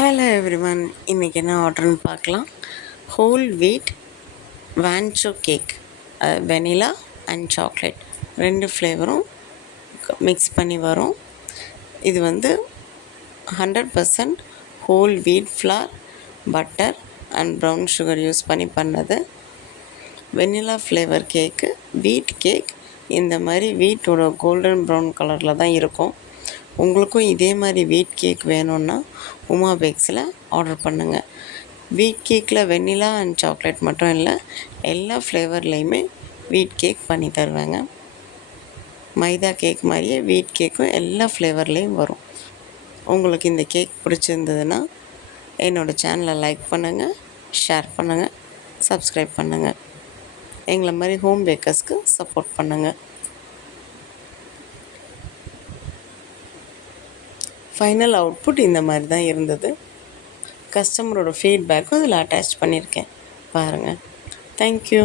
Hello everyone, இன்றைக்கி என்ன ஆர்டர்னு பார்க்கலாம். ஹோல் வீட் வான்ச்சோ கேக், வெனிலா அண்ட் சாக்லேட் ரெண்டு ஃப்ளேவரும் மிக்ஸ் பண்ணி வரும். இது 100% whole wheat flour, butter and brown sugar use பண்ணி பண்ணது. வெனிலா ஃப்ளேவர் கேக்கு, வீட் கேக் இந்த மாதிரி வீட்டோட கோல்டன் ப்ரௌன் கலரில் தான் இருக்கும். உங்களுக்கும் இதே மாதிரி வீட் கேக் வேணும்னா உமா பேக்ஸில் ஆர்டர் பண்ணுங்கள். வீட் கேக்கில் வெண்ணிலா அண்ட் சாக்லேட் மட்டும் இல்லை, எல்லா ஃப்ளேவர்லேயுமே வீட் கேக் பண்ணி தருவாங்க. மைதா கேக் மாதிரியே வீட் கேக்கும் எல்லா ஃப்ளேவர்லேயும் வரும். உங்களுக்கு இந்த கேக் பிடிச்சிருந்ததுன்னா என்னோடய சேனலை லைக் பண்ணுங்கள், ஷேர் பண்ணுங்கள், சப்ஸ்கிரைப் பண்ணுங்கள். எங்களை மாதிரி ஹோம் பேக்கர்ஸ்க்கு சப்போர்ட் பண்ணுங்கள். ஃபைனல் அவுட்புட் இந்த மாதிரி தான் இருந்தது. கஸ்டமரோட ஃபீட்பேக்கும் அதில் அட்டாச் பண்ணியிருக்கேன், பாருங்கள். தேங்க்யூ.